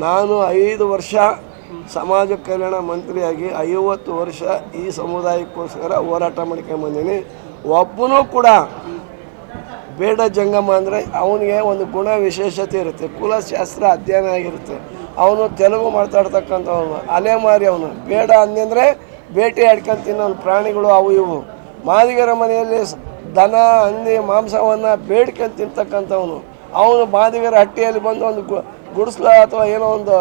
ನಾನು ಐದು ವರ್ಷ ಸಮಾಜ ಕಲ್ಯಾಣ ಮಂತ್ರಿಯಾಗಿ ಐವತ್ತು ವರ್ಷ ಈ ಸಮುದಾಯಕ್ಕೋಸ್ಕರ ಹೋರಾಟ ಮಾಡ್ಕೊಂಬಂದೀನಿ ಒಬ್ಬನೂ ಕೂಡ ಬೇಡ ಜಂಗಮ ಅಂದರೆ ಅವನಿಗೆ ಒಂದು ಗುಣ ವಿಶೇಷತೆ ಇರುತ್ತೆ. ಕುಲಶಾಸ್ತ್ರ ಅಧ್ಯಯನ ಆಗಿರುತ್ತೆ. ಅವನು ತೆಲುಗು ಮಾತಾಡ್ತಕ್ಕಂಥವನು, ಅಲೆಮಾರಿ ಅವನು. ಬೇಡ ಅಂದೆಂದರೆ ಬೇಟೆ ಆಡ್ಕೊಂಡು ತಿನ್ನೋನು ಪ್ರಾಣಿಗಳು ಅವು ಇವು. ಮಾದಿಗರ ಮನೆಯಲ್ಲಿ ದನ, ಹಂದಿ, ಮಾಂಸವನ್ನು ಬೇಡ್ಕೊಂಡು ತಿಂತಕ್ಕಂಥವನು. ಅವನು ಮಾದಿಗರ ಹಟ್ಟಿಯಲ್ಲಿ ಬಂದು ಒಂದು ಗುಡಿಸ್ಲ ಅಥವಾ ಏನೋ ಒಂದು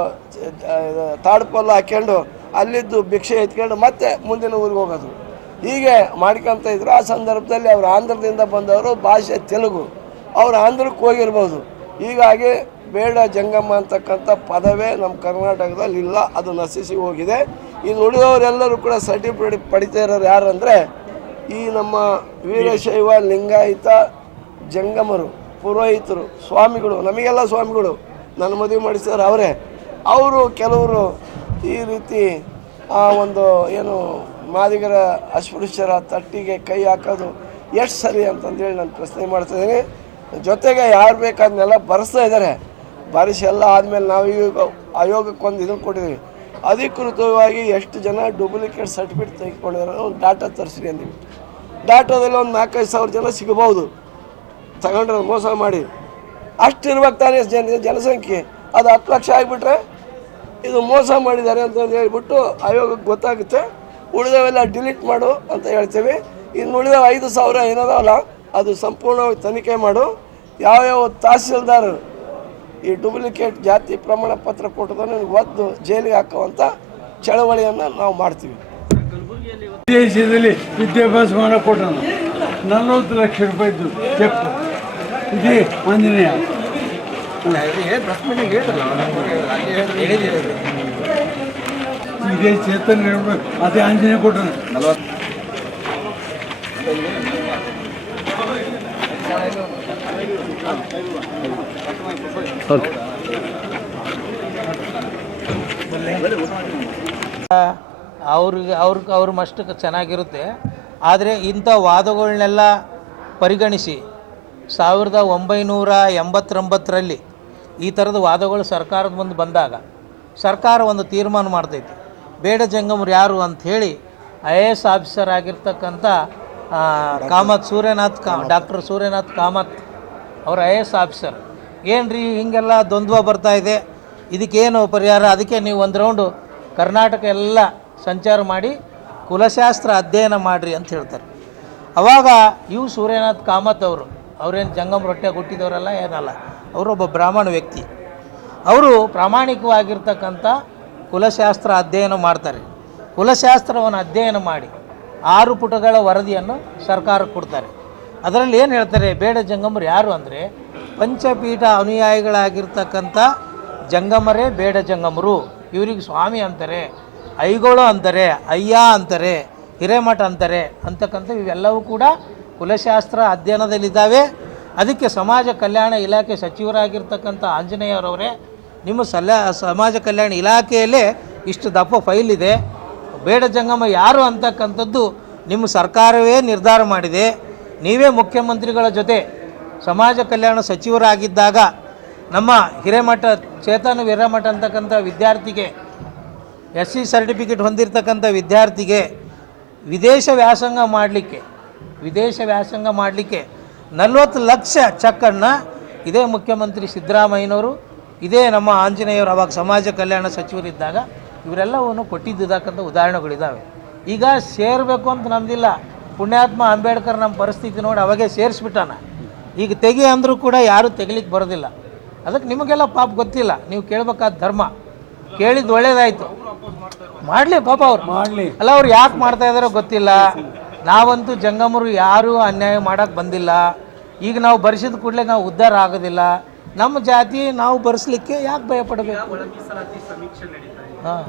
ತಾಡ್ಪಲ್ಲ ಹಾಕ್ಕೊಂಡು ಅಲ್ಲಿದ್ದು ಭಿಕ್ಷೆ ಎತ್ಕೊಂಡು ಮತ್ತೆ ಮುಂದಿನ ಊರಿಗೆ ಹೋಗೋದು. ಹೀಗೆ ಮಾಡ್ಕೊಂತ ಇದ್ರು. ಆ ಸಂದರ್ಭದಲ್ಲಿ ಅವರು ಆಂಧ್ರದಿಂದ ಬಂದವರು ಭಾಷೆ ತೆಲುಗು. ಅವರು ಆಂಧ್ರಕ್ಕೆ ಹೋಗಿರ್ಬೋದು. ಹೀಗಾಗಿ ಬೇಡ ಜಂಗಮ್ಮ ಅಂತಕ್ಕಂಥ ಪದವೇ ನಮ್ಮ ಕರ್ನಾಟಕದಲ್ಲಿ ಇಲ್ಲ. ಅದು ನಶಿಸಿ ಹೋಗಿದೆ. ಇನ್ನು ಉಳಿದವರೆಲ್ಲರೂ ಕೂಡ ಸರ್ಟಿಫಿಕೇಟ್ ಪಡಿತಾ ಇರೋರು ಯಾರಂದರೆ ಈ ನಮ್ಮ ವೀರಶೈವ ಲಿಂಗಾಯತ ಜಂಗಮರು, ಪುರೋಹಿತರು, ಸ್ವಾಮಿಗಳು, ನಮಗೆಲ್ಲ ಸ್ವಾಮಿಗಳು. ನನ್ನ ಮದುವೆ ಮಾಡಿಸಿದಾರೆ ಅವರೇ. ಅವರು ಕೆಲವರು ಈ ರೀತಿ ಆ ಒಂದು ಏನು ಮಾದಿಗರ ಅಸ್ಪೃಶ್ಯರ ತಟ್ಟಿಗೆ ಕೈ ಹಾಕೋದು ಎಷ್ಟು ಸರಿ ಅಂತಂದೇಳಿ ನಾನು ಪ್ರಶ್ನೆ ಮಾಡ್ತಿದ್ದೀನಿ ಜೊತೆಗೆ ಯಾರು ಬೇಕಾದನ್ನೆಲ್ಲ ಬರೆಸ್ತಾ ಇದ್ದಾರೆ. ಬರೆಸಿ ಎಲ್ಲ ಆದಮೇಲೆ ನಾವು ಈಗ ಆಯೋಗಕ್ಕೊಂದು ಇದನ್ನು ಕೊಟ್ಟಿದ್ದೀವಿ. ಅಧಿಕೃತವಾಗಿ ಎಷ್ಟು ಜನ ಡೂಪ್ಲಿಕೇಟ್ ಸರ್ಟಿಫಿಕೇಟ್ ತೆಗೆದುಕೊಂಡಿದ್ದಾರೆ ಒಂದು ಡಾಟಾ ತರಿಸ್ರಿ ಅಂದ್ಬಿಟ್ಟು ಡಾಟಾದಲ್ಲಿ ಒಂದು ನಾಲ್ಕೈದು ಸಾವಿರ ಜನ ಸಿಗಬಹುದು ತಗೊಂಡ್ರೆ ಮೋಸ ಮಾಡಿ. ಅಷ್ಟಿರ್ಬೇಕು ತಾನೇ ಜನ ಜನಸಂಖ್ಯೆ. ಅದು ಹತ್ತು ಲಕ್ಷ ಆಗಿಬಿಟ್ರೆ ಇದು ಮೋಸ ಮಾಡಿದ್ದಾರೆ ಅಂತ ಹೇಳ್ಬಿಟ್ಟು ಆಯೋಗಕ್ಕೆ ಗೊತ್ತಾಗುತ್ತೆ. ಉಳಿದವೆಲ್ಲ ಡಿಲೀಟ್ ಮಾಡು ಅಂತ ಹೇಳ್ತೀವಿ. ಇನ್ನು ಉಳಿದ ಐದು ಸಾವಿರ ಏನದಲ್ಲ, ಅದು ಸಂಪೂರ್ಣವಾಗಿ ತನಿಖೆ ಮಾಡು. ಯಾವ್ಯಾವ ತಹಸೀಲ್ದಾರರು ಈ ಡೂಪ್ಲಿಕೇಟ್ ಜಾತಿ ಪ್ರಮಾಣ ಪತ್ರ ಕೊಟ್ಟದನ್ನು ಒದ್ದು ಜೈಲಿಗೆ ಹಾಕುವಂಥ ಚಳವಳಿಯನ್ನು ನಾವು ಮಾಡ್ತೀವಿ. ವಿದೇಶದಲ್ಲಿ ವಿದ್ಯಾಭ್ಯಾಸ ಮಾಡೋ ಕೊಟ್ಟನು ನಲ್ವತ್ತು ಲಕ್ಷ ರೂಪಾಯಿದ್ದು ಚೆಕ್ ಇದೇ ಆಂಜನೇಯ. ಇದೇ ಚೇತನ್ ಹೇಳ್ಬೇಕು. ಅದೇ ಆಂಜನೇಯ ಕೊಟ್ಟರು. ಅವ್ರಿಗೆ ಅವ್ರಿಗೆ ಅವ್ರ ಮಷ್ಟಕ್ಕೆ ಚೆನ್ನಾಗಿರುತ್ತೆ. ಆದರೆ ಇಂಥ ವಾದಗಳನ್ನೆಲ್ಲ ಪರಿಗಣಿಸಿ. ಸಾವಿರದ ಒಂಬೈನೂರ ಎಂಬತ್ತೊಂಬತ್ತರಲ್ಲಿ ಈ ಥರದ ವಾದಗಳು ಸರ್ಕಾರದ ಮುಂದೆ ಬಂದಾಗ ಸರ್ಕಾರ ಒಂದು ತೀರ್ಮಾನ ಮಾಡ್ತೈತಿ. ಬೇಡ ಜಂಗಮರು ಯಾರು ಅಂಥೇಳಿ ಐ ಎ ಎಸ್ ಆಫೀಸರ್ ಆಗಿರ್ತಕ್ಕಂಥ ಕಾಮತ್ ಸೂರ್ಯನಾಥ್ ಕಾ ಡಾಕ್ಟರ್ ಸೂರ್ಯನಾಥ್ ಕಾಮತ್ ಅವರು ಐ ಎ ಎಸ್ ಆಫೀಸರ್. ಏನು ರೀ ಹೀಗೆಲ್ಲ ದ್ವಂದ್ವ ಬರ್ತಾ ಇದೆ? ಇದಕ್ಕೇನು ಪರಿಹಾರ? ಅದಕ್ಕೆ ನೀವು ಒಂದು ರೌಂಡು ಕರ್ನಾಟಕ ಎಲ್ಲ ಸಂಚಾರ ಮಾಡಿ ಕುಲಶಾಸ್ತ್ರ ಅಧ್ಯಯನ ಮಾಡಿರಿ ಅಂತ ಹೇಳ್ತಾರೆ. ಅವಾಗ ಇವು ಸೂರ್ಯನಾಥ್ ಕಾಮತ್ ಅವರು ಅವ್ರೇನು ಜಂಗಮ್ ರೊಟ್ಟೆ ಕೊಟ್ಟಿದ್ದವರಲ್ಲ, ಏನಲ್ಲ. ಅವರೊಬ್ಬ ಬ್ರಾಹ್ಮಣ ವ್ಯಕ್ತಿ. ಅವರು ಪ್ರಾಮಾಣಿಕವಾಗಿರ್ತಕ್ಕಂಥ ಕುಲಶಾಸ್ತ್ರ ಅಧ್ಯಯನ ಮಾಡ್ತಾರೆ. ಕುಲಶಾಸ್ತ್ರವನ್ನು ಅಧ್ಯಯನ ಮಾಡಿ ಆರು ಪುಟಗಳ ವರದಿಯನ್ನು ಸರ್ಕಾರಕ್ಕೆ ಕೊಡ್ತಾರೆ. ಅದರಲ್ಲಿ ಏನು ಹೇಳ್ತಾರೆ, ಬೇಡ ಜಂಗಮರು ಯಾರು ಅಂದರೆ ಪಂಚಪೀಠ ಅನುಯಾಯಿಗಳಾಗಿರ್ತಕ್ಕಂಥ ಜಂಗಮರೇ ಬೇಡ ಜಂಗಮರು. ಇವರಿಗೆ ಸ್ವಾಮಿ ಅಂತಾರೆ, ಐಗೋಳು ಅಂತಾರೆ, ಅಯ್ಯ ಅಂತಾರೆ, ಹಿರೇಮಠ ಅಂತಾರೆ ಅಂತಕ್ಕಂಥ ಇವೆಲ್ಲವೂ ಕೂಡ ಕುಲಶಾಸ್ತ್ರ ಅಧ್ಯಯನದಲ್ಲಿದ್ದಾವೆ. ಅದಕ್ಕೆ ಸಮಾಜ ಕಲ್ಯಾಣ ಇಲಾಖೆ ಸಚಿವರಾಗಿರ್ತಕ್ಕಂಥ ಆಂಜನೇಯರವರೇ, ನಿಮ್ಮ ಸಲ, ಸಮಾಜ ಕಲ್ಯಾಣ ಇಲಾಖೆಯಲ್ಲೇ ಇಷ್ಟು ದಪ್ಪ ಫೈಲ್ ಇದೆ. ಬೇಡ ಜಂಗಮ ಯಾರು ಅಂತಕ್ಕಂಥದ್ದು ನಿಮ್ಮ ಸರ್ಕಾರವೇ ನಿರ್ಧಾರ ಮಾಡಿದೆ. ನೀವೇ ಮುಖ್ಯಮಂತ್ರಿಗಳ ಜೊತೆ ಸಮಾಜ ಕಲ್ಯಾಣ ಸಚಿವರಾಗಿದ್ದಾಗ ನಮ್ಮ ಹಿರೇಮಠ, ಚೇತನ ಹಿರೇಮಠ ಅಂತಕ್ಕಂಥ ವಿದ್ಯಾರ್ಥಿಗೆ ಎಸ್ ಸಿ ಸರ್ಟಿಫಿಕೇಟ್ ಹೊಂದಿರತಕ್ಕಂಥ ವಿದ್ಯಾರ್ಥಿಗೆ ವಿದೇಶ ವ್ಯಾಸಂಗ ಮಾಡಲಿಕ್ಕೆ ವಿದೇಶ ವ್ಯಾಸಂಗ ಮಾಡಲಿಕ್ಕೆ ನಲ್ವತ್ತು ಲಕ್ಷ ಚೆಕ್ಕನ್ನು ಇದೇ ಮುಖ್ಯಮಂತ್ರಿ ಸಿದ್ದರಾಮಯ್ಯನವರು ಇದೇ ನಮ್ಮ ಆಂಜನೇಯವರು ಅವಾಗ ಸಮಾಜ ಕಲ್ಯಾಣ ಸಚಿವರಿದ್ದಾಗ ಇವರೆಲ್ಲವನ್ನು ಕೊಟ್ಟಿದ್ದಕ್ಕಂಥ ಉದಾಹರಣೆಗಳಿದ್ದಾವೆ ಈಗ ಸೇರಬೇಕು ಅಂತ ನಂದಿಲ್ಲ. ಪುಣ್ಯಾತ್ಮ ಅಂಬೇಡ್ಕರ್ ನಮ್ಮ ಪರಿಸ್ಥಿತಿ ನೋಡಿ ಅವಾಗೇ ಸೇರಿಸ್ಬಿಟ್ಟಾನ. ಈಗ ತೆಗಿ ಅಂದರೂ ಕೂಡ ಯಾರೂ ತೆಗಿಲಿಕ್ಕೆ ಬರೋದಿಲ್ಲ. ಅದಕ್ಕೆ ನಿಮಗೆಲ್ಲ ಪಾಪ ಗೊತ್ತಿಲ್ಲ. ನೀವು ಕೇಳಬೇಕಾದ ಧರ್ಮ. ಕೇಳಿದ್ದು ಒಳ್ಳೇದಾಯಿತು. ಮಾಡಲಿ ಪಾಪ ಅವ್ರು. ಮಾಡಲಿ. ಅಲ್ಲ ಅವ್ರು ಯಾಕೆ ಮಾಡ್ತಾ ಇದ್ದಾರೋ ಗೊತ್ತಿಲ್ಲ. ನಾವಂತೂ ಜಂಗಮರು ಯಾರೂ ಅನ್ಯಾಯ ಮಾಡಕ್ಕೆ ಬಂದಿಲ್ಲ. ಈಗ ನಾವು ಬರ್ಸಿದ ಕೂಡಲೇ ನಾವು ಉದ್ಧಾರ ಆಗೋದಿಲ್ಲ. ನಮ್ಮ ಜಾತಿ ನಾವು ಬರೆಸ್ಲಿಕ್ಕೆ ಯಾಕೆ ಭಯಪಡಬೇಕು? ಹಾಂ.